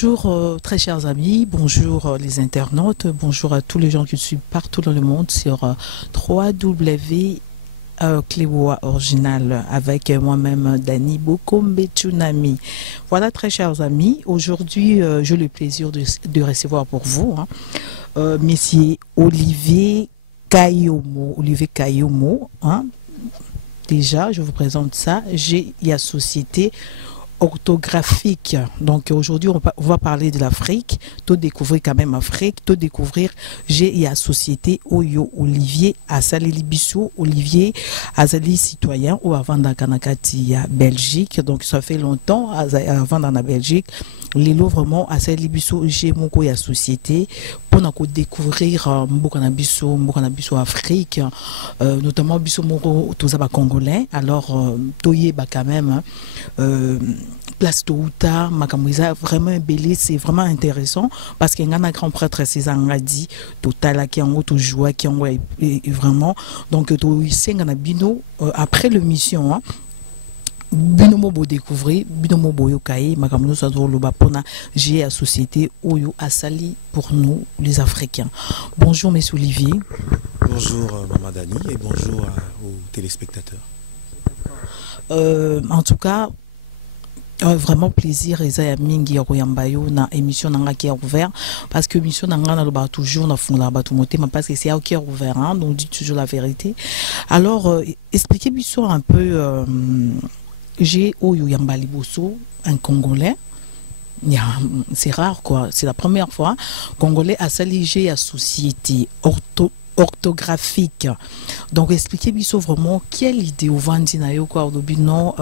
Bonjour très chers amis, bonjour les internautes, bonjour à tous les gens qui suivent partout dans le monde sur 3W Clébois Original avec moi-même Dani Bokombe Tsunami. Voilà très chers amis, aujourd'hui j'ai le plaisir de recevoir pour vous Monsieur Olivier Kayomo. Olivier Kayomo, déjà je vous présente ça, j'ai la société orthographique. Donc aujourd'hui on va parler de l'Afrique, tout découvrir quand même Afrique, tout découvrir j'ai la société Oyo Olivier Asali Libiso, Olivier Azali citoyen ou avant dans Kanakati Belgique, donc ça fait longtemps avant dans la Belgique. Lilo vraiment Asali Libiso j'ai mon ya société pour nous découvrir Mbokanabiso Afrique, notamment biso moko tous les Congolais. Alors toyé ba quand même Place Touta, Makamouza, vraiment un belé, c'est vraiment intéressant parce qu'il y a un grand prêtre, c'est un dit, total, qui en haut, joie, qui en haut, vraiment. Donc, bino, après l'émission, binomo bo découvrir, binomo bo yokaye, Makamouza, ça doit le bapona, j'ai la société Oyo Asali pour nous, les Africains. Bonjour, monsieur Olivier. Bonjour, Maman Dani, et bonjour aux téléspectateurs. En tout cas, vraiment plaisir et ça mingi royambayo na émission nanga qui est ouvert parce que émission nanga na ba toujours na fond la ba tout monter parce que c'est qui est ouvert donc dit toujours la vérité. Alors expliquez biso un peu j'ai Oyo Yambali Bosso, un Congolais. C'est rare quoi, c'est la première fois Congolais a saligé à société orthographique. Donc expliquez biso vraiment quelle idée au vandi na yo quoi non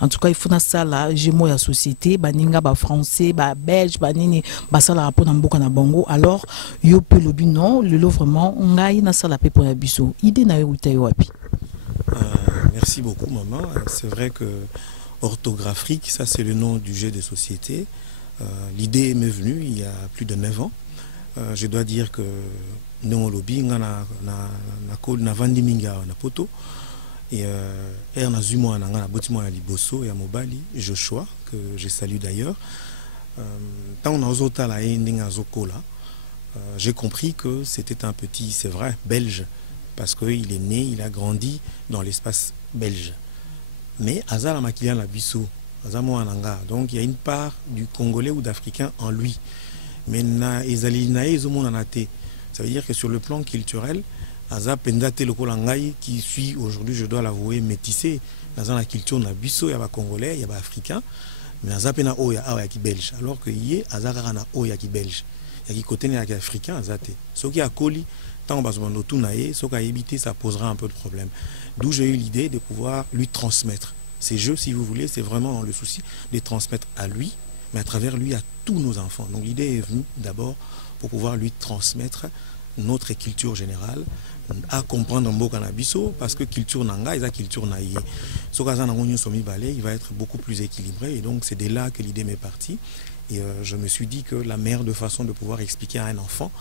en tout cas il faut na ça là j'ai moi la société baninga ba français ba belge banini ba ça la rapport na mboka na bongo alors yo pe lobi non le vraiment ngai na ça la pe pour na biso idée na yo utayo wapi. Merci beaucoup maman, c'est vrai que orthographique ça c'est le nom du jeu de société. L'idée m'est venue il y a plus de 9 ans. Je dois dire que nous lobby na vandi minga na poto et na zumo na na botimo ya liboso ya mobali Joshua que je salue d'ailleurs. Tant on a zota la endinga zokola, j'ai compris que c'était un petit, c'est vrai, belge parce qu'il est né, il a grandi dans l'espace belge. Mais azala makilia la biso, azamo ananga, donc il y a une part du congolais ou d'africain en lui. Mais na ezali na ezomo na té. Ça veut dire que sur le plan culturel, Aza Pendate le Kolangai qui suit aujourd'hui, je dois l'avouer, métissé dans la culture na biso, il y a congolais, il y a africain, mais Aza Pena Oya qui belge. Alors que hier, Aza Rana Oya qui belge. Il y a qui côté qui africain, Azate. Ce qui a coli, tant basmando tout naïe, ce qui a évité, ça posera un peu de problème. D'où j'ai eu l'idée de pouvoir lui transmettre. Ces jeux, si vous voulez, c'est vraiment dans le souci de transmettre à lui, mais à travers lui, à tous nos enfants. Donc l'idée est venue d'abord pour pouvoir lui transmettre notre culture générale, à comprendre Mboka na biso, parce que culture nanga et la culture naïe. Ce il va être beaucoup plus équilibré, et donc c'est de là que l'idée m'est partie. Et je me suis dit que la meilleure de façon de pouvoir expliquer à un enfant,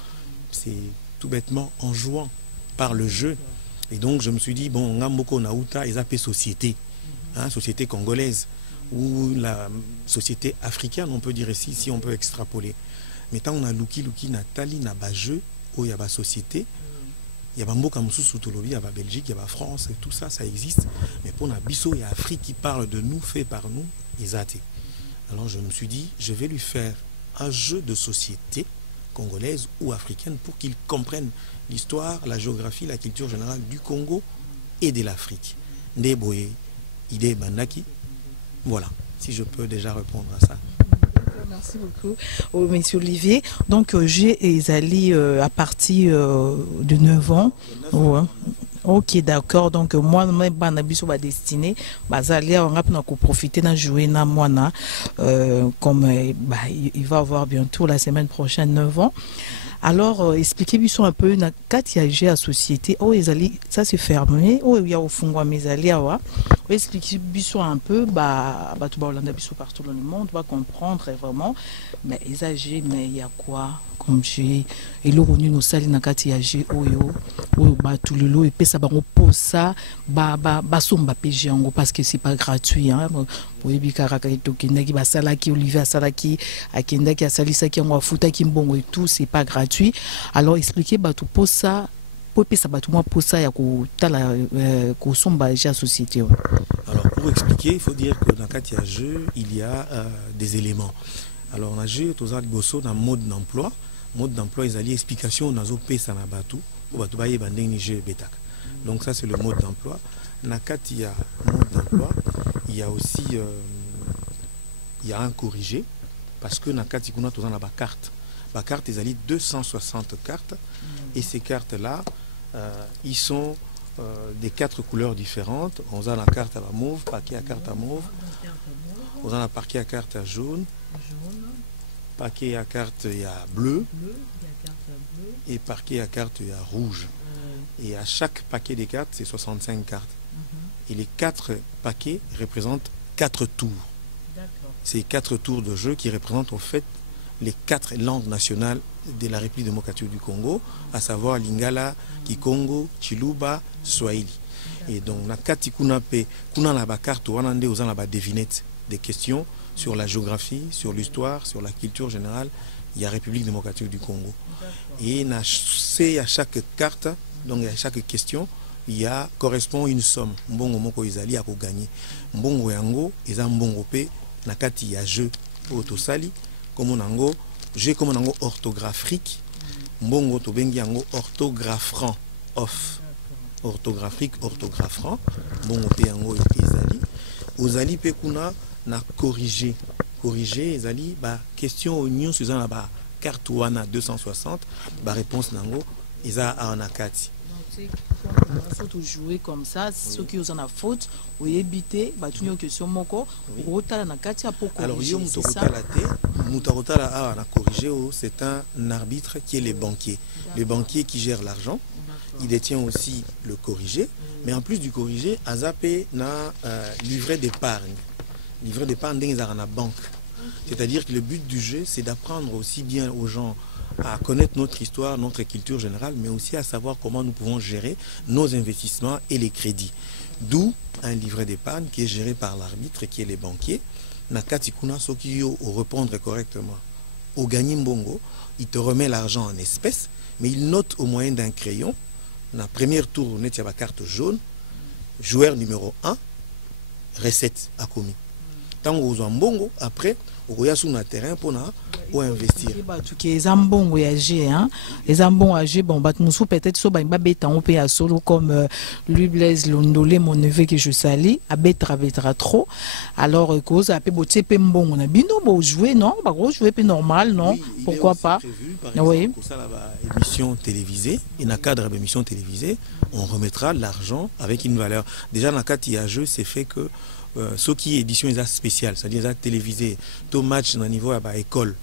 c'est tout bêtement en jouant par le jeu. Et donc je me suis dit, bon, Ngamboko Naouta, ils appellent société, société congolaise, ou la société africaine, on peut dire ici, si on peut extrapoler. Mais tant on a Luki, Nathalie, na ba jeu, où il y a ba société, il y a Mboka Moussou Tolobi, il y a ba Belgique, il y a ba France, et tout ça, ça existe. Mais pour Nabiso, il y a Afrique qui parle de nous, fait par nous, ils athées. Alors je me suis dit, je vais lui faire un jeu de société congolaise ou africaine pour qu'il comprenne l'histoire, la géographie, la culture générale du Congo et de l'Afrique. Ndeboye, Ide Bandaki. Voilà, si je peux déjà répondre à ça. Merci beaucoup, monsieur Olivier. Donc, j'ai Ezali à partir de 9 ans. Ouais. Ok, d'accord. Donc, moi, je suis destiné. On va profiter de jouer na moana. Comme il va avoir bientôt la semaine prochaine 9 ans. Alors, expliquez-moi un peu, quand il y a la société, ça c'est fermé, il y a au fond mes alliés, expliquez-moi un peu, tout partout dans le monde, on va comprendre vraiment, mais mais il y a quoi, comme j'ai, et le revenu nous sali na kati ya j'ai, tout le lot, et puis ça va pour ça basomba PG yango parce que c'est pas gratuit hein boyebi karaka tokendaki basalaki Olivier asalaki akendaki asalisaki yango afutaki mbongo et tout c'est pas gratuit alors expliquer bato pour ça pour pesa bato moi pour ça ya ko tala ko somba ja société. Alors pour expliquer il faut dire que dans le jeu il y a des éléments. Alors on a jeu tous les bosso dans mode d'emploi ils allaient explication dans pesa na bato pour bato baye bandeng jeu betak. Donc ça c'est le mode d'emploi. Nakati il y a mode d'emploi, il y a aussi il y a un corrigé parce que Nakati kuna tous dans la carte. La carte ils allaient 260 cartes et ces cartes là ils sont des 4 couleurs différentes. On a la carte à la mauve, paquet à carte à mauve. On a la paquet à carte à jaune. Paquet à carte il y a bleu. Et paquet à carte il y a rouge. Et à chaque paquet des cartes, c'est 65 cartes. Et les 4 paquets représentent 4 tours. C'est 4 tours de jeu qui représentent en fait les 4 langues nationales de la République démocratique du Congo, à savoir Lingala, Kikongo, Chiluba, Swahili. Et donc, nakati kunape, kuna la carte wanande aux la devinette des questions sur la géographie, sur l'histoire, sur la culture générale, il y a République démocratique du Congo. Et c'est à chaque carte, donc à chaque question, il y a correspond une somme. Mbongo moko izali a ko gagner. Mbongo yango eza mbongo pe nakati ya jeu autosali comme nango jeu comme nango orthographique. Mbongo to bengi yango orthographran off. Orthographique orthographran mbongo pe yango izali. Ozali pe kuna na corriger ezali ba question oignon sur la ba carte wana 260 ba réponse nango eza a nakati. Il faut jouer comme ça, ceux qui ont la faute, ou éviter, une question moko, ou na kati a poko. Alors yo mutarotala a corrigé, c'est un arbitre qui est le banquier qui gère l'argent. Il détient aussi le corrigé, mais en plus du corrigé, Azapé n'a livret d'épargne. Livret d'épargne dans la banque. C'est-à-dire que le but du jeu, c'est d'apprendre aussi bien aux gens à connaître notre histoire, notre culture générale, mais aussi à savoir comment nous pouvons gérer nos investissements et les crédits. D'où un livret d'épargne qui est géré par l'arbitre, qui est les banquiers. Nakati kuna sokiyo au répondre correctement. Au gagné mbongo, il te remet l'argent en espèces, mais il note au moyen d'un crayon. Na premier tour, on est à la carte jaune. Joueur numéro 1, recette à commis. Tant aux mbongo, après, au y a sur le terrain pour investir. Les ambons voyager, hein. Les ambons âgés, bon, Batmoussou peut-être so ba bête en pays à solo comme lui Blaise Londolé, mon neveu que je salis, à bêtra trop. Alors cause à peu boté pembon, on a bino bon jouer non, bah gros jouer peu normal non, oui, pourquoi pas. Prévu, par exemple, oui. Pour ça là émission télévisée, et dans le cadre de l'émission télévisée, on remettra l'argent avec une valeur. Déjà dans le cadre de jeu, c'est fait que ce qui est édition spéciale, c'est-à-dire télévisé, tout match dans le niveau à école,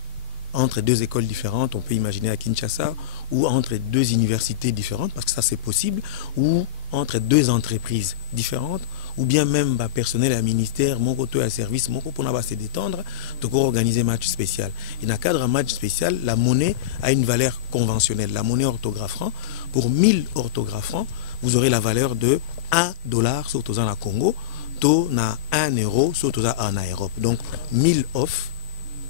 entre 2 écoles différentes, on peut imaginer à Kinshasa, ou entre 2 universités différentes, parce que ça c'est possible, ou entre 2 entreprises différentes, ou bien même personnel à ministère, mon côté à service, mon côté pour se détendre, donc organiser un match spécial. Et dans le cadre d'un match spécial, la monnaie a une valeur conventionnelle. La monnaie orthographe, pour 1000 orthographes, vous aurez la valeur de $1 surtout dans la Congo, to na 1 euro surtout en Europe. Donc 1000 off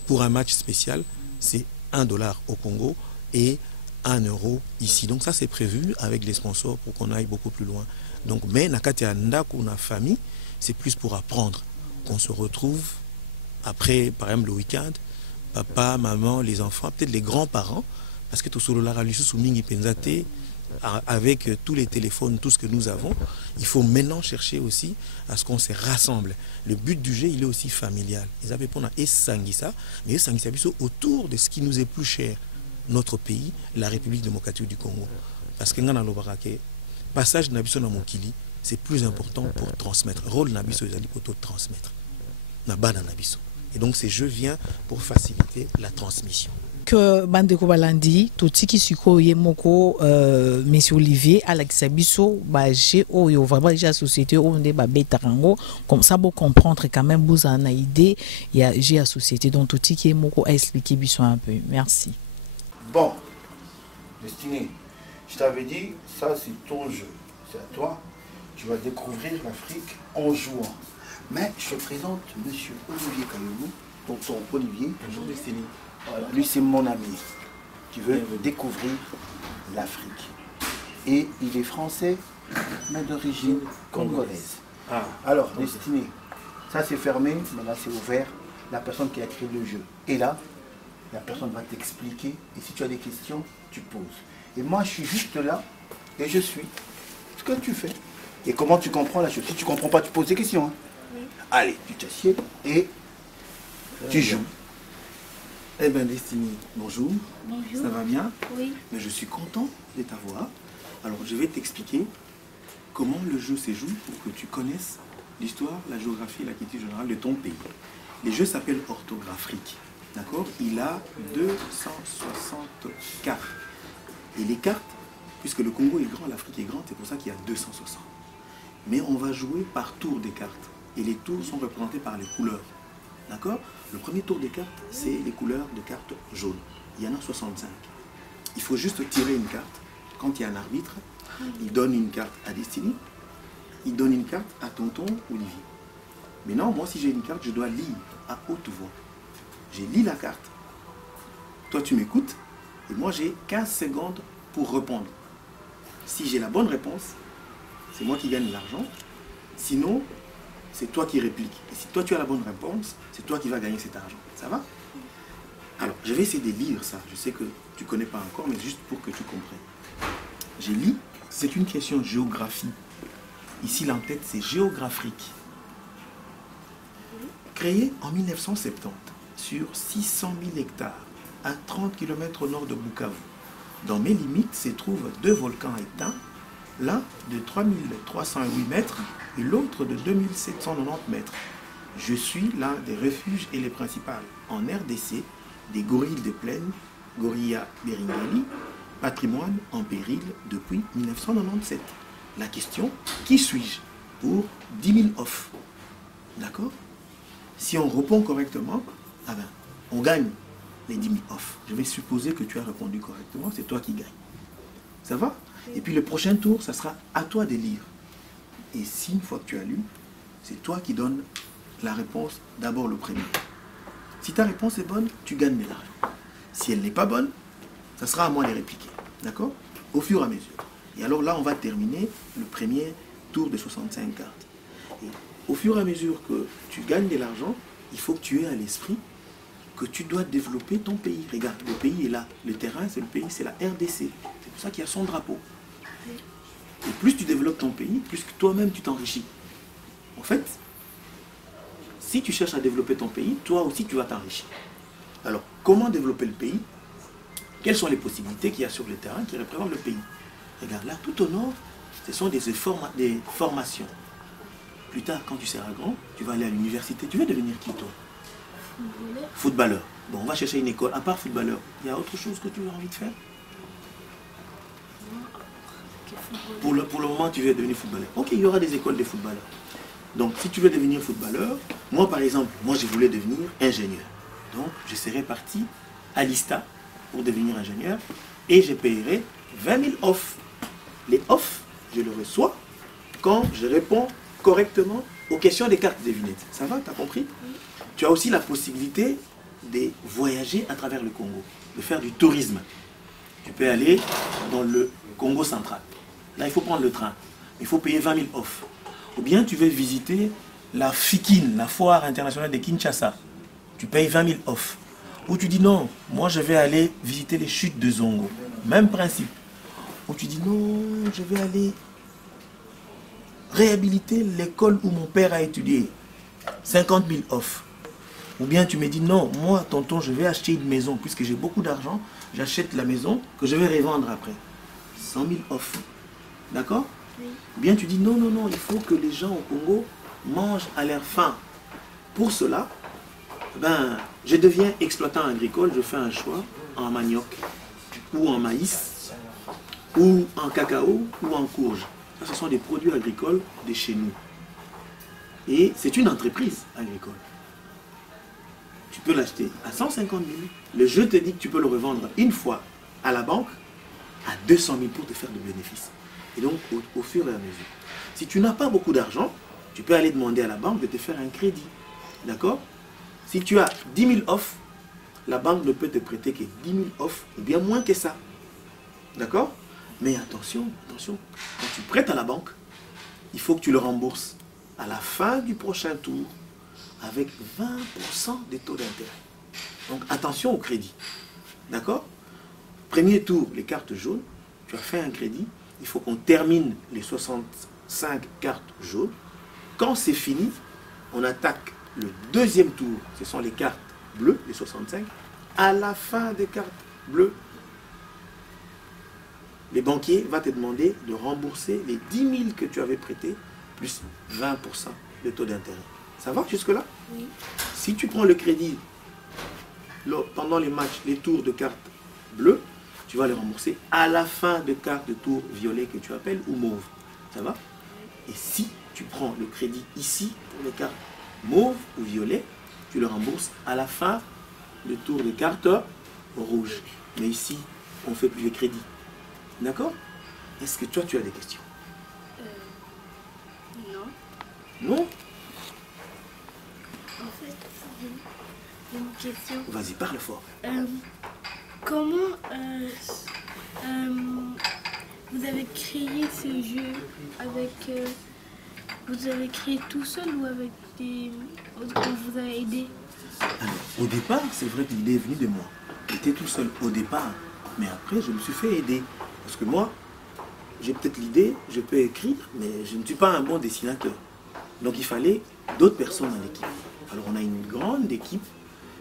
pour un match spécial, c'est $1 au Congo et 1 euro ici. Donc ça c'est prévu avec les sponsors pour qu'on aille beaucoup plus loin. Donc mais nakati anda kuna famille, c'est plus pour apprendre qu'on se retrouve après par exemple le week-end, papa, maman, les enfants, peut-être les grands-parents parce que tout solo la ralisu soumingi penzate avec tous les téléphones, tout ce que nous avons, il faut maintenant chercher aussi à ce qu'on se rassemble. Le but du jeu, il est aussi familial. Ils avaient pour Essangisa, mais Essangisa autour de ce qui nous est plus cher, notre pays, la République démocratique du Congo. Parce que dans le passage Nabiso na Mokili, c'est plus important pour transmettre. Rôle Nabiso pour transmettre. Nabana Nabiso. Et donc ces jeux viennent pour faciliter la transmission. Que Bandeko Balandi, Totiki Suko Yemoko, Monsieur Olivier, Alex Abisso, j'ai vraiment déjà société, on est Betarango, comme ça pour comprendre quand même, vous en avez idée, il y a j'ai la société, donc Totiki Yemoko a expliqué Bisso un peu. Merci. Bon, Destiné, je t'avais dit, ça c'est ton jeu, c'est à toi. tu vas découvrir l'Afrique en jouant. Mais je te présente monsieur Olivier Kayomou, tonton Olivier. Bonjour Destiny. Voilà, lui c'est mon ami qui veut découvrir l'Afrique. Et il est français, mais d'origine congolaise. Ah. Alors, Destiné, ça c'est fermé, mais là c'est ouvert. La personne qui a créé le jeu est là. La personne va t'expliquer. Et si tu as des questions, tu poses. Et moi, je suis juste là et je suis ce que tu fais. Et comment tu comprends la chose. Si tu ne comprends pas, tu poses des questions. Hein. Oui. Allez, tu t'assieds et tu joues. Eh bien, Destiny, bonjour. Bonjour. Ça va bien? Oui. Mais je suis content de t'avoir. Alors, je vais t'expliquer comment le jeu se joue pour que tu connaisses l'histoire, la géographie et la culture générale de ton pays. Les jeux s'appellent orthographiques. D'accord? Il a 260 cartes. Et les cartes, puisque le Congo est grand, l'Afrique est grande, c'est pour ça qu'il y a 260. Mais on va jouer par tour des cartes. Et les tours sont représentés par les couleurs. D'accord? Le premier tour des cartes, c'est les couleurs de cartes jaunes. Il y en a 65. Il faut juste tirer une carte. Quand il y a un arbitre, il donne une carte à Destiny, il donne une carte à tonton Olivier. Maintenant, moi, si j'ai une carte, je dois lire à haute voix. J'ai lu la carte. Toi, tu m'écoutes. Et moi, j'ai 15 secondes pour répondre. Si j'ai la bonne réponse, c'est moi qui gagne l'argent. Sinon, c'est toi qui répliques. Et si toi, tu as la bonne réponse, c'est toi qui vas gagner cet argent. Ça va? Alors, je vais essayer de lire ça. Je sais que tu ne connais pas encore, mais juste pour que tu comprennes. J'ai lu, c'est une question de géographie. Ici, l'entête, c'est géographique. Créé en 1970 sur 600 000 hectares, à 30 km au nord de Bukavu. Dans mes limites se trouvent deux volcans éteints, l'un de 3308 mètres et l'autre de 2790 mètres. Je suis l'un des refuges et les principales en RDC des gorilles des plaines, Gorilla Beringeli, patrimoine en péril depuis 1997. La question, qui suis-je pour 10 000 off? D'accord? Si on répond correctement, ah ben, on gagne les 10 000 off. Je vais supposer que tu as répondu correctement, c'est toi qui gagne. Ça va? Et puis le prochain tour, ça sera à toi de lire. Et si une fois que tu as lu, c'est toi qui donnes la réponse d'abord le premier. Si ta réponse est bonne, tu gagnes de l'argent. Si elle n'est pas bonne, ça sera à moi de répliquer. D'accord? Au fur et à mesure. Et alors là, on va terminer le premier tour de 65 cartes. Et au fur et à mesure que tu gagnes de l'argent, il faut que tu aies à l'esprit que tu dois développer ton pays. Regarde, le pays est là. Le terrain, c'est le pays, c'est la RDC. C'est pour ça qu'il y a son drapeau. Et plus tu développes ton pays, plus que toi-même tu t'enrichis. En fait, si tu cherches à développer ton pays, toi aussi tu vas t'enrichir. Alors, comment développer le pays? Quelles sont les possibilités qu'il y a sur le terrain qui représentent le pays? Regarde, là, tout au nord, ce sont des formations. Plus tard, quand tu seras grand, tu vas aller à l'université. Tu veux devenir qui, toi? Footballeur. Bon, on va chercher une école. À part footballeur, il y a autre chose que tu as envie de faire? Pour le moment, tu veux devenir footballeur. Ok, il y aura des écoles de footballeurs. Donc, si tu veux devenir footballeur, moi, par exemple, moi, je voulais devenir ingénieur. Donc, je serais parti à l'ISTA pour devenir ingénieur et je paierai 20 000 off. Les off, je les reçois quand je réponds correctement aux questions des cartes devinettes. Ça va, tu as compris? Tu as aussi la possibilité de voyager à travers le Congo, de faire du tourisme. Tu peux aller dans le Congo central. Là, il faut prendre le train. Il faut payer 20 000 off. Ou bien tu veux visiter la FIKIN, la foire internationale de Kinshasa. Tu payes 20 000 off. Ou tu dis non, moi je vais aller visiter les chutes de Zongo. Même principe. Ou tu dis non, je vais aller réhabiliter l'école où mon père a étudié. 50 000 off. Ou bien tu me dis non, moi tonton, je vais acheter une maison. Puisque j'ai beaucoup d'argent, j'achète la maison que je vais revendre après. 100 000 off. D'accord? Oui. Ou bien tu dis non, non, non, il faut que les gens au Congo mangent à leur faim. Pour cela, ben, je deviens exploitant agricole, je fais un choix en manioc, ou en maïs, ou en cacao, ou en courge. Ça, ce sont des produits agricoles de chez nous. Et c'est une entreprise agricole. Tu peux l'acheter à 150 000. Le jeu te dit que tu peux le revendre une fois à la banque à 200 000 pour te faire de bénéfices. Et donc, au fur et à mesure. Si tu n'as pas beaucoup d'argent, tu peux aller demander à la banque de te faire un crédit. D'accord? Si tu as 10 000 off, la banque ne peut te prêter que 10 000 off, ou bien moins que ça. D'accord? Mais attention, attention, quand tu prêtes à la banque, il faut que tu le rembourses à la fin du prochain tour avec 20% des taux d'intérêt. Donc attention au crédit. D'accord? Premier tour, les cartes jaunes, tu as fait un crédit, il faut qu'on termine les 65 cartes jaunes. Quand c'est fini, on attaque le deuxième tour, ce sont les cartes bleues, les 65. À la fin des cartes bleues, les banquiers vont te demander de rembourser les 10 000 que tu avais prêtés, plus 20% de taux d'intérêt. Ça va jusque-là? Oui. Si tu prends le crédit pendant les matchs, les tours de cartes bleues, tu vas les rembourser à la fin de cartes de tour violet que tu appelles ou mauve. Ça va? Et si tu prends le crédit ici pour les cartes mauve ou violet, tu le rembourses à la fin de tour de cartes rouge. Mais ici, on ne fait plus les crédits. D'accord? Est-ce que toi, tu as des questions? Non. Non? En fait, j'ai une question. Vas-y, parle fort. Comment vous avez créé ce jeu avec... vous avez créé tout seul ou avec des... On vous a aidé? Alors, au départ, c'est vrai que l'idée est venue de moi. J'étais tout seul au départ. Mais après, je me suis fait aider. Parce que moi, j'ai peut-être l'idée, je peux écrire, mais je ne suis pas un bon dessinateur. Donc il fallait d'autres personnes dans l'équipe. Alors on a une grande équipe,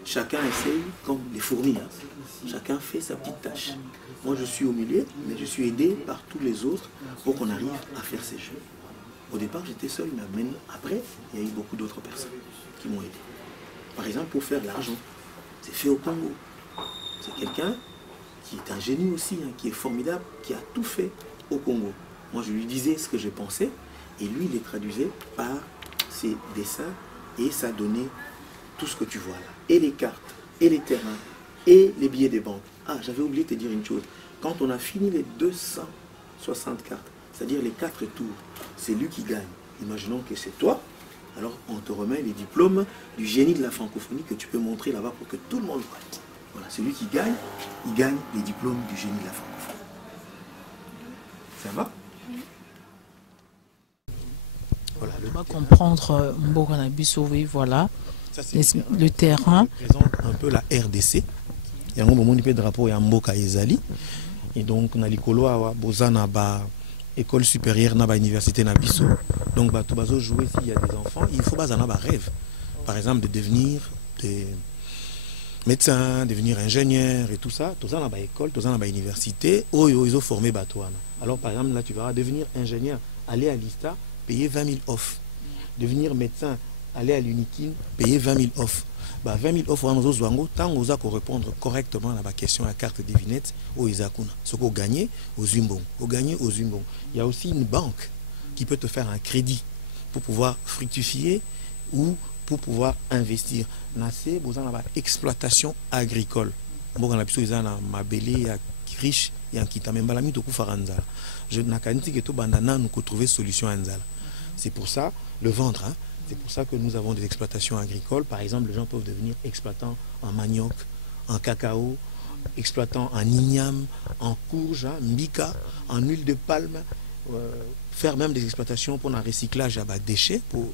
chacun essaye comme les fourmis. Hein. Chacun fait sa petite tâche. Moi je suis au milieu, mais je suis aidé par tous les autres pour qu'on arrive à faire ces jeux. Au départ j'étais seul, mais après il y a eu beaucoup d'autres personnes qui m'ont aidé. Par exemple pour faire l'argent, c'est fait au Congo. C'est quelqu'un qui est un génie aussi, hein, qui est formidable, qui a tout fait au Congo. Moi je lui disais ce que je pensais, et lui, il les traduisait par ses dessins et ça donnait tout ce que tu vois là. Et les cartes, et les terrains, et les billets des banques. Ah, j'avais oublié de te dire une chose. Quand on a fini les 260 cartes, c'est-à-dire les 4 tours, c'est lui qui gagne. Imaginons que c'est toi, alors on te remet les diplômes du génie de la francophonie que tu peux montrer là-bas pour que tout le monde voit. Voilà, celui qui gagne, il gagne les diplômes du génie de la francophonie. Ça va? Voilà, on va comprendre Mboganabiso, oui, voilà. Ça, Le terrain. Représente un peu la RDC. Il y a un moment de drapeau et un Mboka Ezali. Et donc, on a l'école Bozana ba école supérieure, na ba université na biso. Donc, bah, tout bazo jouer s'il y a des enfants, il faut bazana ba rêve. Par exemple, de devenir des médecins, devenir ingénieur et tout ça. Tout ça na ba école, tout ça na ba université. Oh, ils ont formé Batouana. Alors, par exemple, là, tu vas devenir ingénieur, aller à l'ISTA, payer 20 000 off. Devenir médecin, aller à l'Unikin, payer 20 000 off. Bah, 20 000 off, tant qu'on a répondre correctement à la question à la carte devinette, au Isakuna. Ce qu'on gagne aux Zumbong. Il y a aussi une banque qui peut te faire un crédit pour pouvoir fructifier ou pour pouvoir investir. Nassé, vous avez une exploitation agricole. Bon, on a besoin d'un mabélé riche et un kitamembalami to kufaranza. Je n'ai qu'à dire que tout bandana nous trouver solution à Nzala. C'est pour ça, le ventre, hein, c'est pour ça que nous avons des exploitations agricoles. Par exemple, les gens peuvent devenir exploitants en manioc, en cacao, exploitants en igname, en courge, hein, mbika, en huile de palme, faire même des exploitations pour un recyclage à déchets, pour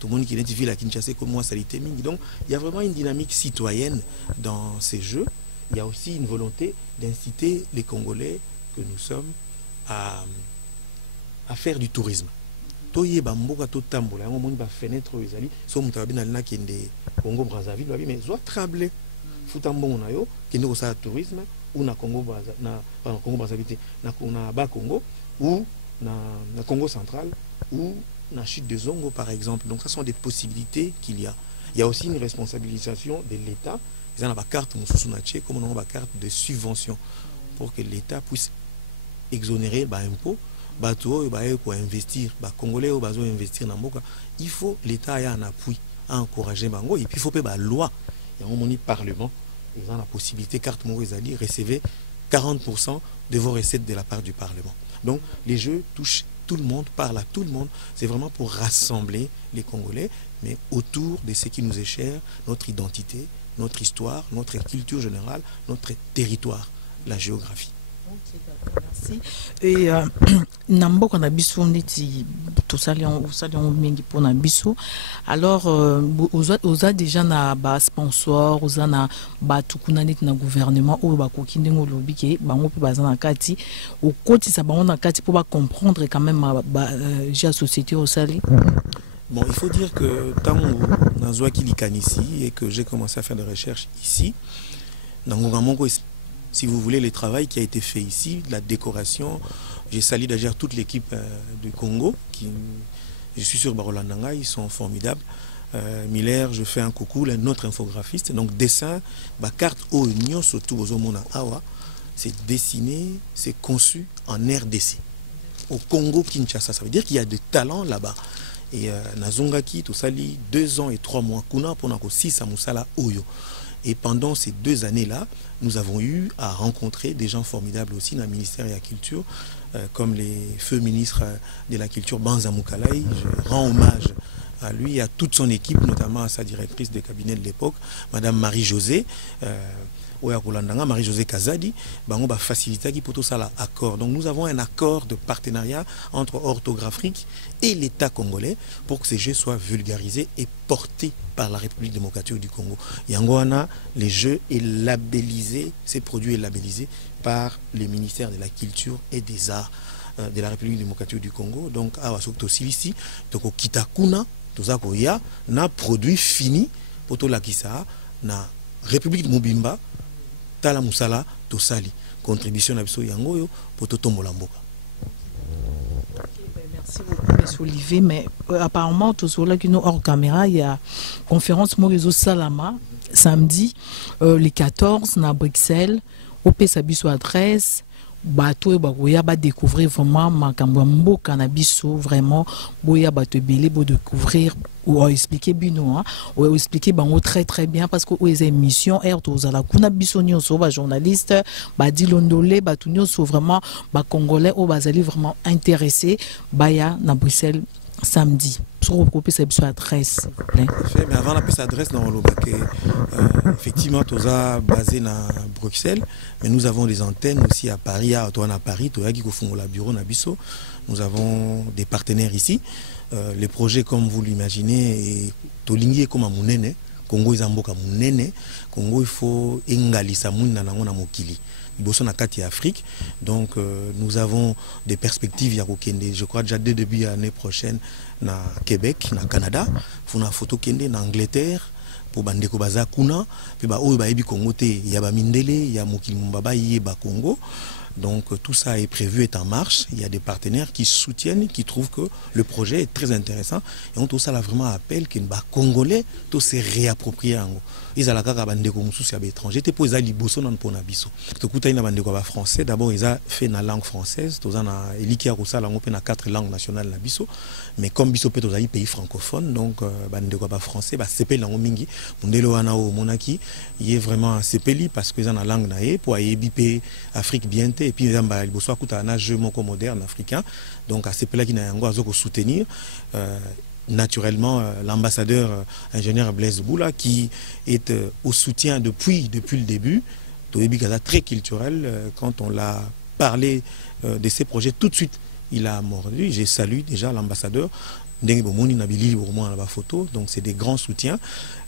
tout le monde qui identifie la Kinshasa comme moi, ça l'était mingi. Donc, il y a vraiment une dynamique citoyenne dans ces jeux. Il y a aussi une volonté d'inciter les Congolais que nous sommes à faire du tourisme. Toye bamboka to tambola yango moni ba fenêtre ezali so mutu abina na kende Congo Brazzaville babi mais zo trembler futa mbongo na yo kende ko sa tourisme ou na Congo Brazzaville na ba Congo ou na Congo central ou na chute de Zongo par exemple. Donc ça sont des possibilités qu'il y a. Il y a aussi une responsabilisation de l'État. Ils ont la carte mususunache comme on a la carte de subvention pour que l'État puisse exonérer l'impôt. Bateau pour investir, Congolais au bateau investir dans Mboka. Il faut l'État ait un appui à encourager Bango et puis il faut payer la loi. Il y a un moment parlement, ils ont la possibilité carte Morizali recevez 40% de vos recettes de la part du Parlement. Donc les jeux touchent tout le monde, parlent à tout le monde. C'est vraiment pour rassembler les Congolais, mais autour de ce qui nous est cher, notre identité, notre histoire, notre culture générale, notre territoire, la géographie. Ok, d'accord, merci. Et Nambo qu'on a biso neti tout ça on mingi pour na biso. Alors oza déjà na ba sponsor, oza na ba tukuna neti na gouvernement ou ba kokinde ngolobi ke bango pe bazana kati au koti ça bango na kati pour ba comprendre quand même ba ja société au sali. Bon, il faut dire que tant que Nazwa Kilikan ici et que j'ai commencé à faire des recherches ici, si vous voulez, le travail qui a été fait ici, la décoration, j'ai sali d'ailleurs toute l'équipe du Congo, je suis sur Barolandanga, ils sont formidables. Miller, je fais un coucou, notre infographiste, donc dessin, carte au Union, surtout aux Omona Awa, c'est dessiné, c'est conçu en RDC, au Congo Kinshasa, ça veut dire qu'il y a des talents là-bas. Et Nazongaki, tout ça, 2 ans et 3 mois, Kuna pour Nako 6 à Moussala Oyo. Et pendant ces 2 années-là, nous avons eu à rencontrer des gens formidables aussi dans le ministère de la Culture, comme les feux ministres de la Culture, Banza Moukalai. Je rends hommage à lui et à toute son équipe, notamment à sa directrice de cabinet de l'époque, Madame Marie-Josée. Marie-Josée Kazadi, on va faciliter qui pour tout ça l'accord. Donc nous avons un accord de partenariat entre Orthographique et l'État congolais pour que ces jeux soient vulgarisés et portés par la République démocratique du Congo. Yangoana, les jeux est labellisé, ces produits est labellisé par le ministère de la Culture et des Arts de la République démocratique du Congo. Donc à Wasokto Silisi, donc au Kitakuna, tout ça qu'il y a, un produit fini pour tout la Kisa, na République de Mobimba. Tala Moussala Tosali, contribution à Biso Yangoyo pour Totombo Lamboka. Merci beaucoup, M. Olivier. Mais apparemment, tout ce qui nous hors caméra, il y a conférence Morizo Salama samedi, les 14 à Bruxelles, au Pessabiso adresse. Bato et bagoya ba découvrir vraiment makambo mbo cannabiso vraiment boya bato belé bo découvrir ou expliquer bino ou expliquer bango très très bien parce que les émissions air to za la kuna biso nyonso ba journaliste ba dilondolé ba tout nyonso vraiment ba congolais au bazali vraiment intéressé baya na Bruxelles samedi. Sur recopier cette adresse, s'il vous plaît. Mais avant la piste adresse dans le bac, effectivement, tout ça basé à Bruxelles, mais nous avons des antennes aussi à Paris, à Paris, qui font le bureau Nabiso. Nous avons des partenaires ici. Les projets, comme vous l'imaginez, Tolingi comme à Mounene, Congo Izamboka Mounene, Congo il faut Engalisa Mouna na Mokili. Afrique. Donc nous avons des perspectives je crois déjà dès début de l'année prochaine na Québec, na Canada, pour na photo kende na Angleterre pour bandeko baza kuna puis ba oyo ba yebi Congo te ya ba mindele ya mokili mbaba yeba Congo. Donc tout ça est prévu, est en marche. Il y a des partenaires qui soutiennent, qui trouvent que le projet est très intéressant. Et on tout ça là vraiment appelle que les Congolais tout se réapproprier. Ils ont la carte bandeko mususu ya étranger. Te poser liboso nan pona biso. To kuta ina bandeko ba français. D'abord ils ont fait na langue française. Tous na eliki ya kosala ngo pe na 4 langues nationales na biso. Mais comme biso pe tozali pays francophone, donc bandeko ba français ba sepeli nango mingi. Mundelo wana o monaki, il est vraiment sepeli parce que ils ont la langue naé pour yebi Afrique bientôt. Et puis il y a un jeu moderne africain, donc à ces pays qui n'ont soutenir naturellement l'ambassadeur ingénieur Blaise Boula qui est au soutien depuis le début. Très culturel, quand on l'a parlé de ces projets, tout de suite il a mordu. J'ai salué déjà l'ambassadeur. Donc c'est des grands soutiens.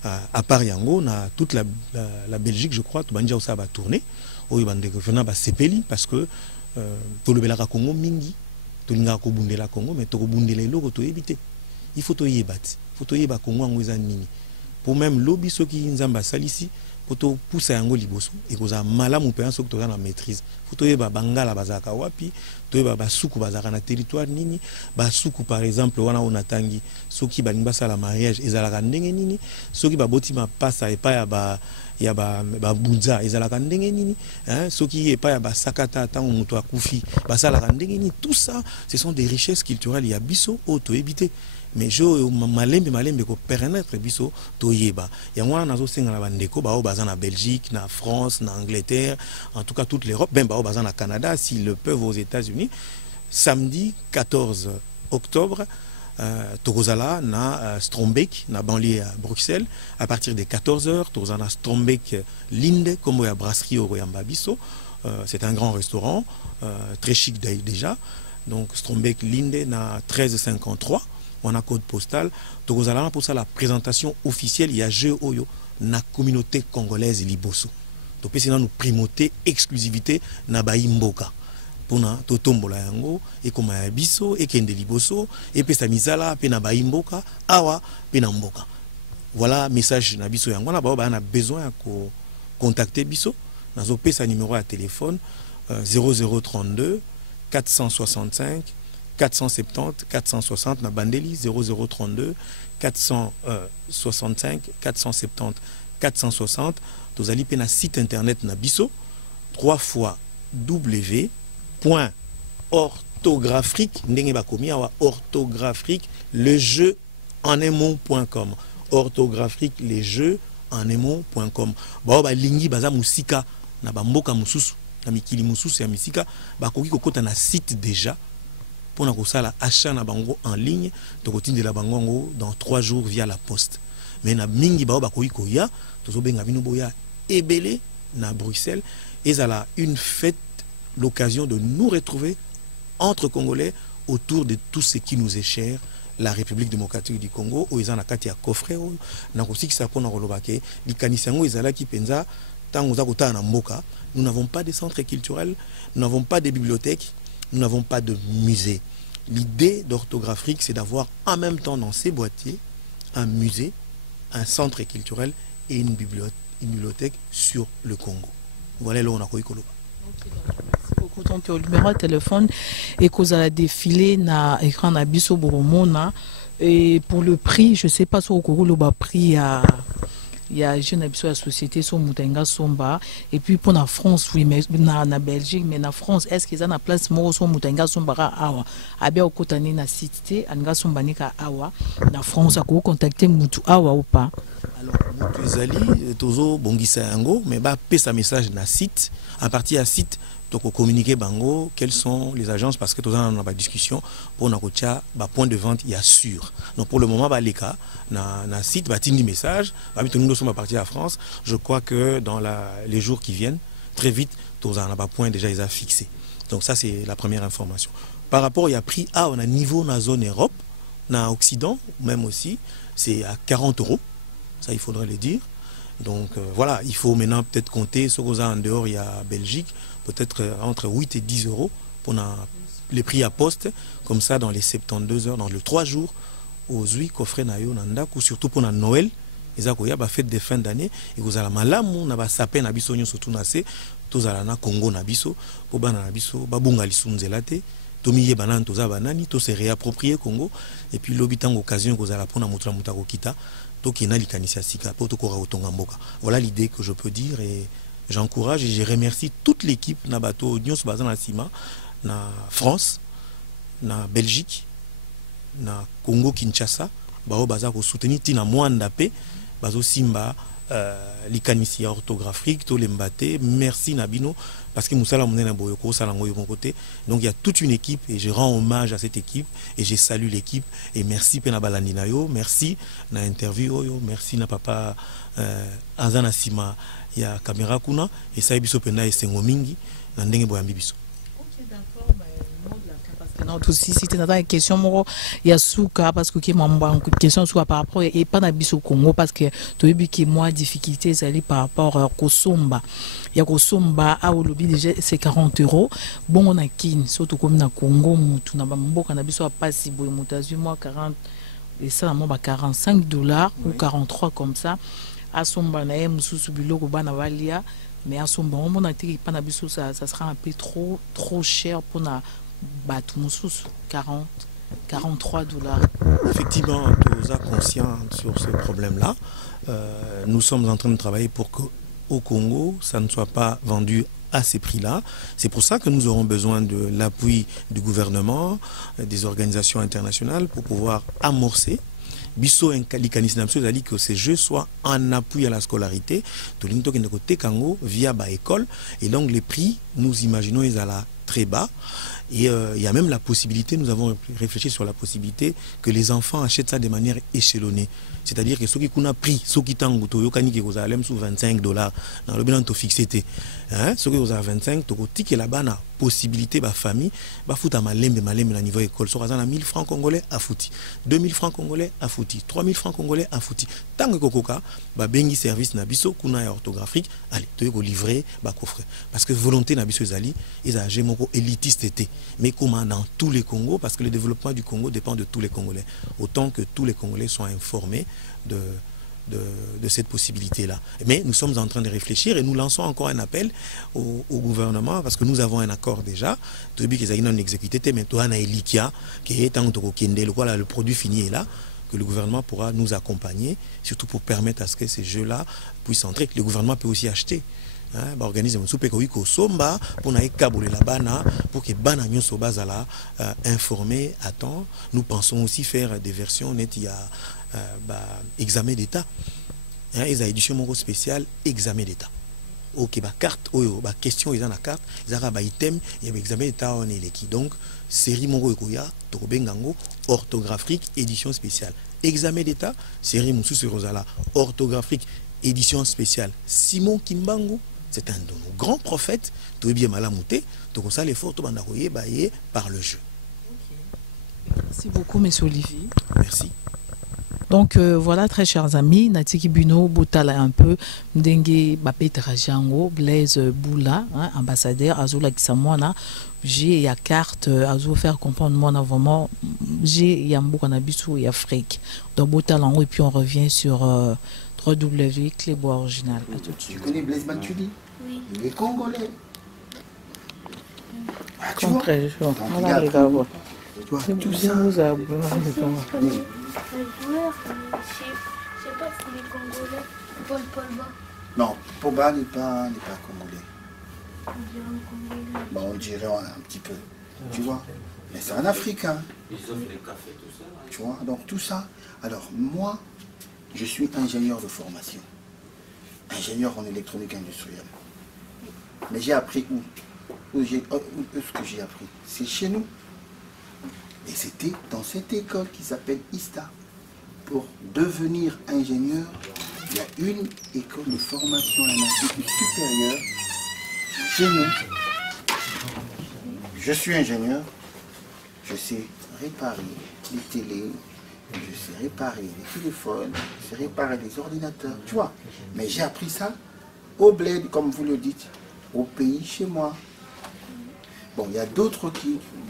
À part Yango, on a toute la Belgique, je crois, tout le monde va tourner. Parce que tout le Belaka Congo mingi, tout le Ngako Bundela Congo, mais tout le Bundela Logo to éviter. Il faut to yebat, faut to yeba Congo en nini. Pour même lobby ceux qui nzamba salisi, pour to pousser Yango liboso et que ça malam ou péan ceux qui la maîtrise. Faut to yeba Bangala bazaka wapi, to yeba basuku bazaka na territoire nini, basuku par exemple wana onatangi, ceux qui balimba sa la mariage, ezalaka ndenge nini, ceux qui baboti ma passe et pas ya ba ya ba bunza ezalaka ndenge nini, hein, ceux qui est pas ya ba sakata tant muto akufi, basalaka ndenge nini, tout ça ce sont des richesses culturelles ya biso auto éviter. Mais je malembe ko permettre biso to yeba ya mwana nazo senga na bandeko ba o baza na Belgique, na France, na Angleterre, en tout cas toute l'Europe, ben ba o baza na Canada, s'ils le peuvent aux États-Unis. samedi 14 octobre, Tokozala na Strombeek, na banlieue à Bruxelles, à partir de 14h, Tokozala Strombeek Linde, comme à Brasserie au Royambabiso. C'est un grand restaurant, très chic déjà. Donc Strombeek Linde na 1353, on a code postal. Tokozala pour ça la présentation officielle, il y a jeu Oyo, na communauté congolaise Liboso. Donc c'est nous primauté, exclusivité na Baimboka. Pona totombola yango et comme biso et kende liboso et pesa misala pe na baimboka awa pe na mboka. Voilà message na biso yango na ba on a besoin de contacter biso nazo pesa numéro à téléphone 0032 465 470 460 na bandeli 0032 465 470 460 tozali pe na site internet na biso 3 fois orthographique ndenge bakomi awa orthographique le jeu en un mot.com orthographique les jeux en un mot.com ba lingi baza musika na bamboka mususu na mikili mususu ya misika bakoki kokota na site déjà pona kosala achat na bango en ligne tokotindela bango dans 3 jours via la poste mais na mingi bakoki koya tozobenga bino boya ebele na Bruxelles ezala une fête, l'occasion de nous retrouver entre Congolais autour de tout ce qui nous est cher, la République démocratique du Congo, où ils ont un coffret, nous n'avons pas de centre culturel, nous n'avons pas de bibliothèque, nous n'avons pas de musée. L'idée d'Orthographique, c'est d'avoir en même temps dans ces boîtiers un musée, un centre culturel et une bibliothèque sur le Congo. Voilà là où on a Koikolo. Merci beaucoup. Donc, le numéro de téléphone et qu'on a défilé na écran na biso boromona et pour le prix, je sais pas si au Congo le bas prix il y a jeune habitation la société son Moutenga Somba et puis pour la France oui mais na Belgique mais na France est-ce qu'ils ont la place mo son Moutenga Somba awa abia okotani na cité anga Somba nika awa na France a contacter mutu awa ou pas. Alors mutu ezali tozo bongisa yango mais ba pesa message na site à partir à site donc communiquer bango quelles sont les agences parce que tous on a pas discussion pour nakotia ba point de vente il y a sûr donc pour le moment ba leka na site ba tindi message ba bitu nous sommes partis à France je crois que dans les jours qui viennent très vite tous on a pas point déjà ils a fixé donc ça c'est la première information par rapport il y a prix A on a niveau na zone Europe na Occident même aussi c'est à 40 €, ça il faudrait le dire. Donc voilà, il faut maintenant peut-être compter ce qu'on a en dehors, il y a Belgique, peut-être entre 8 et 10 € pour les prix à poste, comme ça dans les 72 heures, dans les 3 jours, aux 8 coffrets nayo nandaku, surtout pour la Noël, les akoya ba fête de fin d'année, et vous allez malamu na ba sapin na biso nyonso tunase, tous ala na Congo na biso, pour bana na biso, ba bunga lisunzelate, tomiye banan toza banani, to se réapproprier Congo, et puis l'obitang occasion que vous allez pour na mutra mutako kita. Voilà l'idée que je peux dire et j'encourage et je remercie toute l'équipe Nabato Nyos Bazan Sima, na France, na Belgique, na Congo Kinshasa, bao baza ko soutenir tina mwanda pe bazo simba l'ikanisi orthographique to lembate merci Nabino parce que Moussala Mounena Boyoko Salango de mon côté donc il y a toute une équipe et je rends hommage à cette équipe et je salue l'équipe et merci Pena Balandinayo merci na interview yo merci na papa Azana Sima ya caméra kuna et ça biso pena et sengo mingi na ndenge boyambi biso. OK d'accord non aussi si tu as une question moro ya souka parce que qui m'a une question sur par rapport et pas na biso Congo parce que tu as vu que moi difficulté c'est par rapport à Kosomba ya Kosomba a au lobby déjà c'est 40 €. Bon on a kin surtout comme na Congo mutu na mboka na biso pas si boy mutazu moi 40 et ça moi 45 $ ou 43 comme ça à Somba na mususu biloko bana valia mais à Somba on a dit pas na biso ça sera un peu trop cher pour na 43 $. Effectivement, nous sommes conscients sur ce problème-là. Nous sommes en train de travailler pour qu'au Congo, ça ne soit pas vendu à ces prix-là. C'est pour ça que nous aurons besoin de l'appui du gouvernement, des organisations internationales pour pouvoir amorcer. Biso que ces jeux soient en appui à la scolarité, via l'école. Et donc les prix, nous imaginons, ils allaient très bas. Et il y a même la possibilité, nous avons réfléchi sur la possibilité que les enfants achètent ça de manière échelonnée. C'est-à-dire que ceux qui ont pris, ceux qui ont sous 25 $, dans le bilan fixé, ceux qui ont 25, tu as la possibilité, la famille, bah foutre à malembe à niveau école. Soit à 1000 francs congolais à fouti, 2000 francs congolais à fouti, 3000 francs congolais à fouti. Tant que kokoka, bah bengi service nabiso, kuna orthographique, allez, tu es livré, bah coffre. Parce que volonté nabiso ezali, ils ont gémoko élitiste été. Mais comment dans tous les Congos, parce que le développement du Congo dépend de tous les Congolais. Autant que tous les Congolais soient informés de cette possibilité-là. Mais nous sommes en train de réfléchir et nous lançons encore un appel au gouvernement parce que nous avons un accord déjà. Mais le produit fini est là, que le gouvernement pourra nous accompagner, surtout pour permettre à ce que ces jeux-là puissent entrer. Le gouvernement peut aussi acheter. Organiser un souper pour que bana nyoso bazala informé à temps. Nous pensons aussi faire des versions net il y a examen d'état, ils ont édition mon spécial examen d'état. Ok, carte, question ils ont la carte, ils ont un item, il y a examen d'état on est qui donc série mongo ekoya tobengango orthographique édition spéciale examen d'état série Moussou sur Rosala orthographique édition spéciale Simon Kimbangu. C'est un de nos grands prophètes, tout bien malamouté, donc ça l'effort par le jeu. Merci beaucoup, monsieur Olivier. Merci. Donc voilà, très chers amis, Natiki Buno, Boutala un peu, Mdengue Bapetra Jango, Blaise Boula, hein, ambassadeur, Azula Kisamwana, j'ai la carte, Azou faire comprendre moi vraiment, j'ai Yambo Kanabisu et Afrique. Donc Boutala et puis on revient sur www Clébois Original. Tu connais Blaise Matuidi? Oui. Il est congolais. Ah, tu vois, tout ça. Le joueur, je sais pas s'il est congolais. Paul Pogba. Non, Pogba n'est pas congolais. On dirait un congolais. Bon, on dirait un petit peu. Tu vois? Mais c'est un Africain. Ils offrent les cafés, tout ça. Tu vois? Donc tout ça. Alors moi, je suis ingénieur de formation. Ingénieur en électronique industrielle. Mais j'ai appris où? Ce que j'ai appris, c'est chez nous. Et c'était dans cette école qui s'appelle ISTA. Pour devenir ingénieur, il y a une école de formation, un institut supérieur chez nous. Je suis ingénieur, je sais réparer les télés, je sais réparer les téléphones, je sais réparer les ordinateurs, tu vois. Mais j'ai appris ça au bled, comme vous le dites, au pays, chez moi. Bon, il y a d'autres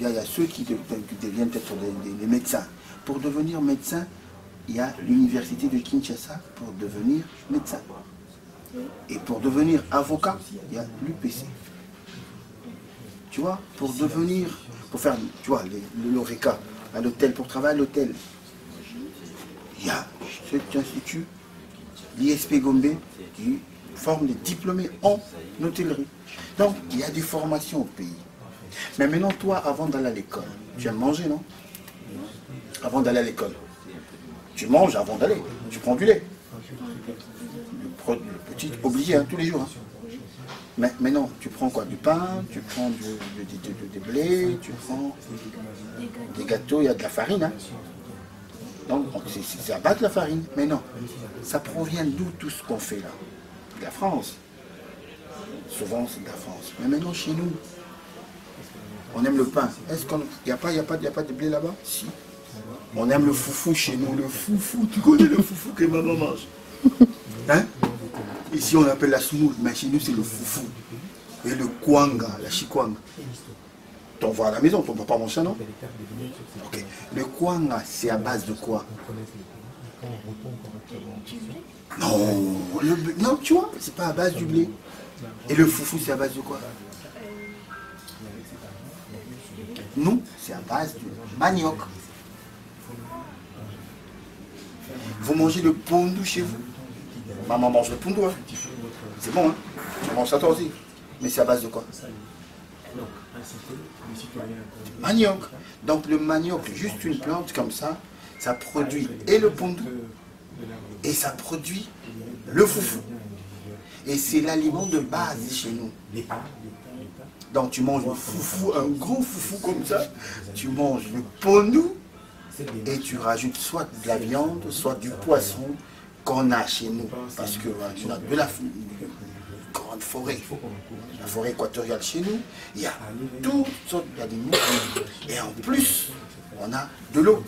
il y a ceux qui deviennent peut-être des médecins. Pour devenir médecin, il y a l'université de Kinshasa pour devenir médecin. Et pour devenir avocat, il y a l'UPC. Tu vois, pour faire, tu vois, l'ORECA, à l'hôtel, pour travailler à l'hôtel, il y a cet institut, l'ISP Gombe, qui forme des diplômés en hôtellerie. Donc, il y a des formations au pays. Mais maintenant, toi, avant d'aller à l'école, tu aimes manger, non? Avant d'aller à l'école, tu manges avant d'aller, tu prends du lait. Le petit, obligé, hein, tous les jours. Hein. Mais maintenant, tu prends quoi? Du pain, tu prends du blé, tu prends des gâteaux, il y a de la farine. Hein. Donc, c'est à base de la farine. Mais non, ça provient d'où tout ce qu'on fait là? De la France. Souvent, c'est de la France. Mais maintenant, chez nous, on aime le pain. Est-ce qu'il n'y a pas de blé là-bas? Si. On aime le foufou chez nous. Le foufou, tu connais le foufou que maman mange? Hein? Ici, on appelle la soumoule, mais chez nous, c'est le foufou. Et le kwanga, la chikwanga. T'en vas à la maison, ton papa mange ça, non? Ok. Le kwanga, c'est à base de quoi? Non, non, tu vois, c'est pas à base du blé. Et le foufou, c'est à base de quoi? Nous, c'est à base du manioc. Vous mangez le pondou chez vous? Maman mange le pondou, hein? C'est bon, hein? Tu manges ça toi aussi. Mais c'est à base de quoi? Manioc. Donc le manioc, juste une plante comme ça, ça produit et le pondou, et ça produit le foufou. Et c'est l'aliment de base chez nous. Donc tu manges le foufou, un gros foufou comme ça. Tu manges le pondou et tu rajoutes soit de la viande, soit du poisson qu'on a chez nous. Parce que on a de la grande forêt, la forêt équatoriale chez nous. Il y a toutes sortes d'animaux. Et en plus, on a de l'eau,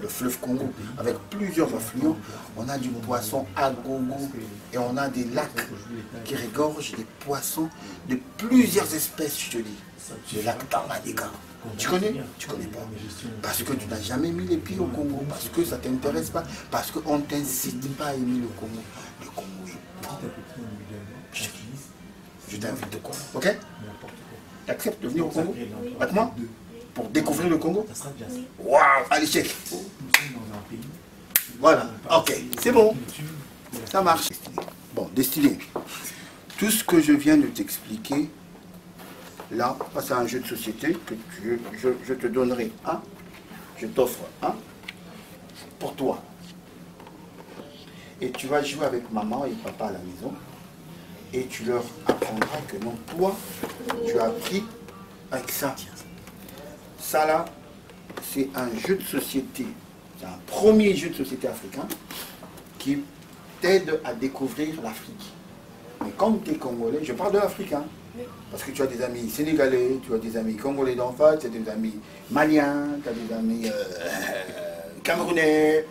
le fleuve Congo, avec plusieurs affluents. On a du poisson à gogo et on a des lacs qui regorgent des poissons de plusieurs espèces, je te dis. Le lac Tanganyika. Tu connais? Tu connais pas. Parce que tu n'as jamais mis les pieds au Congo, parce que ça ne t'intéresse pas, parce qu'on ne t'incite pas à aimer le Congo. Le Congo est beau. Je t'invite au Congo, ok? Tu acceptes de venir au Congo avec moi pour découvrir le Congo? Waouh! Allez, check! Voilà, ok, c'est bon. Ça marche. Bon, Destiné. Tout ce que je viens de t'expliquer, là, c'est un jeu de société que je te donnerai un. Je t'offre un pour toi. Et tu vas jouer avec maman et papa à la maison. Et tu leur apprendras que non, toi, tu as appris avec ça. Ça là, c'est un jeu de société. C'est un premier jeu de société africain qui t'aide à découvrir l'Afrique. Mais comme tu es congolais, je parle de l'Afrique, hein, parce que tu as des amis sénégalais, tu as des amis congolais d'en face, tu as des amis maliens, tu as des amis camerounais,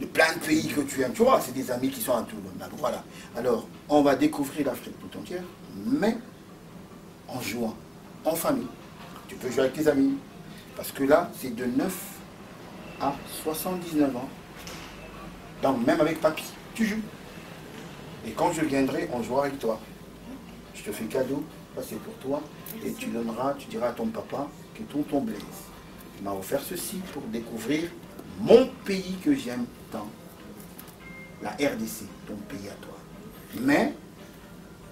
de plein de pays que tu aimes. Tu vois, c'est des amis qui sont à tout le monde. Voilà. Alors, on va découvrir l'Afrique tout entière, mais en jouant, en famille. Tu peux jouer avec tes amis. Parce que là, c'est de 9 à 79 ans. Donc, même avec papy, tu joues. Et quand je viendrai, on jouera avec toi. Je te fais cadeau, ça c'est pour toi. Et tu donneras, tu diras à ton papa que tonton Blaise m'a offert ceci pour découvrir mon pays que j'aime tant. La RDC, ton pays à toi. Mais,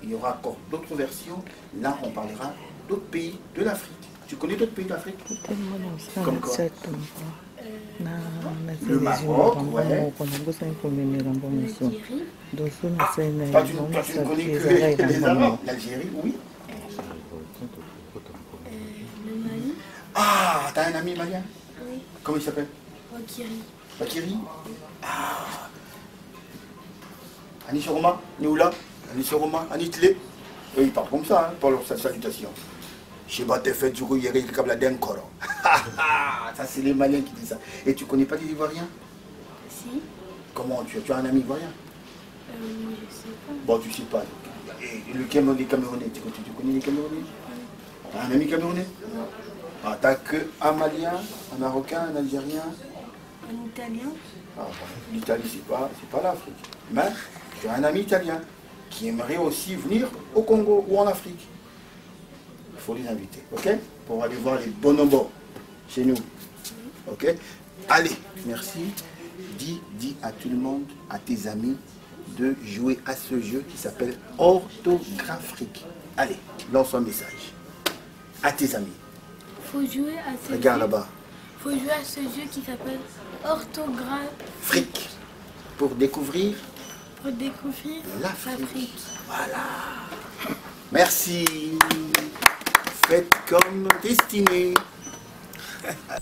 il y aura encore d'autres versions. Là, on parlera d'autres pays de l'Afrique. Tu connais d'autres pays d'Afrique? Comme quoi? Le Maroc, ouais. Toi, tu ne connais que les Arabes. L'Algérie, oui. Le Mali. Ah, t'as un ami malien? Oui. Comment il s'appelle? Bakiri. Bakiri? Ah. Ani Soroma, Nioula, Ani Soroma, Ani Tlé. Eux, ils parlent comme ça, hein, pour leur salutation. Ça, c'est les Maliens qui disent ça. Et tu connais pas les Ivoiriens? Si. Comment tu as un ami Ivoirien? Je sais pas. Bon, tu sais pas. Et les Camerounais, tu connais les Camerounais? T'as un ami Camerounais? Non. Ah, t'as qu'un Malien, un Marocain, un Algérien? Un Italien. Ah, l'Italie, c'est pas l'Afrique. Mais tu as un ami italien qui aimerait aussi venir au Congo ou en Afrique. Il faut les inviter, ok? Pour aller voir les bonobos chez nous. Ok? Allez, merci. Dis à tout le monde, à tes amis, de jouer à ce jeu qui s'appelle Orthographique. Allez, lance un message. À tes amis. Faut jouer à ce Regarde jeu. là-bas. Faut jouer à ce jeu qui s'appelle Orthographique. Fric. Pour découvrir l'Afrique. Voilà. Merci. Faites comme Destinée.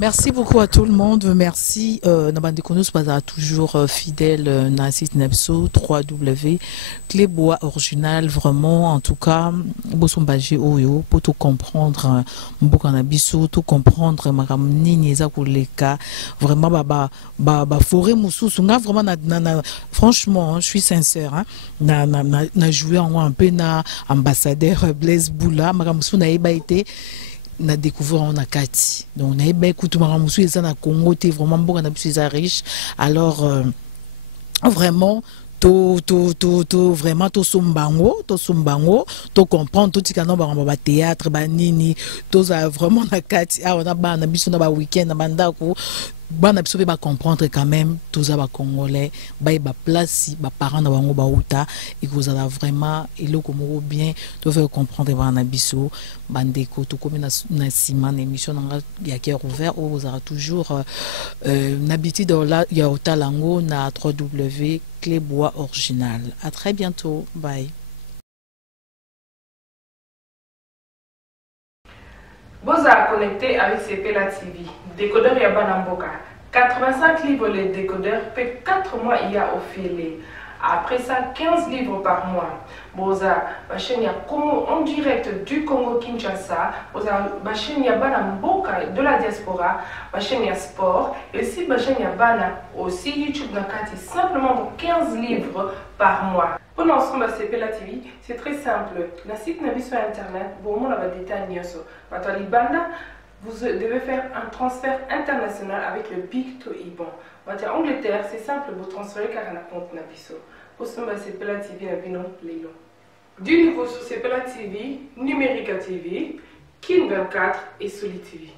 Merci beaucoup à tout le monde. Merci. Nabandekonos pas toujours fidèle na site Nepso 3W Clébois original vraiment en tout cas bosombaje oyo pour tout comprendre mbokanabiso tout comprendre makamni niza koleka vraiment ba forêt mususu nga vraiment franchement je suis sincère hein, na joué un peu na ambassadeur Blaise Boula makamusu na eba été na découvert on a Kati donc na eba écoute makamusu eza na Congo te vraiment mboka na biso eza riche alors vraiment vraiment to sombango to comprendre to tikana ba théâtre ba nini to za vraiment na Kati ah on a ba na biso na ba week-end na bandako bana biso ba comprendre quand même tous ba congolais ba place ba parents na bango ba uta et que vous allez vraiment eloko moko bien to faire comprendre bana biso bandeko to comme na sima na émission na ya cœur ouvert où vous aurez toujours n'habitude là ya otalango na 3W Clébois original. À très bientôt. Bye. Boza connecté avec Sepela TV. Décodeur Yabanamboka. 85 livres les décodeurs, puis 4 mois il y a offert. Après ça, 15 livres par mois. Boza, ma chaîne en direct du Congo-Kinshasa. Boza, ma chaîne Yabanamboka de la diaspora. Ma chaîne sport. Et aussi, ma chaîne Yabana aussi YouTube Nakati. Simplement pour 15 livres par mois. Pour l'ensemble de Sepela TV, c'est très simple. Le site n'a sur internet. Bon, on a des détails. Vous devez faire un transfert international avec le Big to Iban. En Angleterre, c'est simple, vous transférez car un compte Nabiso. Pour ce moment, Sepela TV Nabino Lelo. Du nouveau sur Sepela TV, Numérica TV, Kin 24 et Soli TV.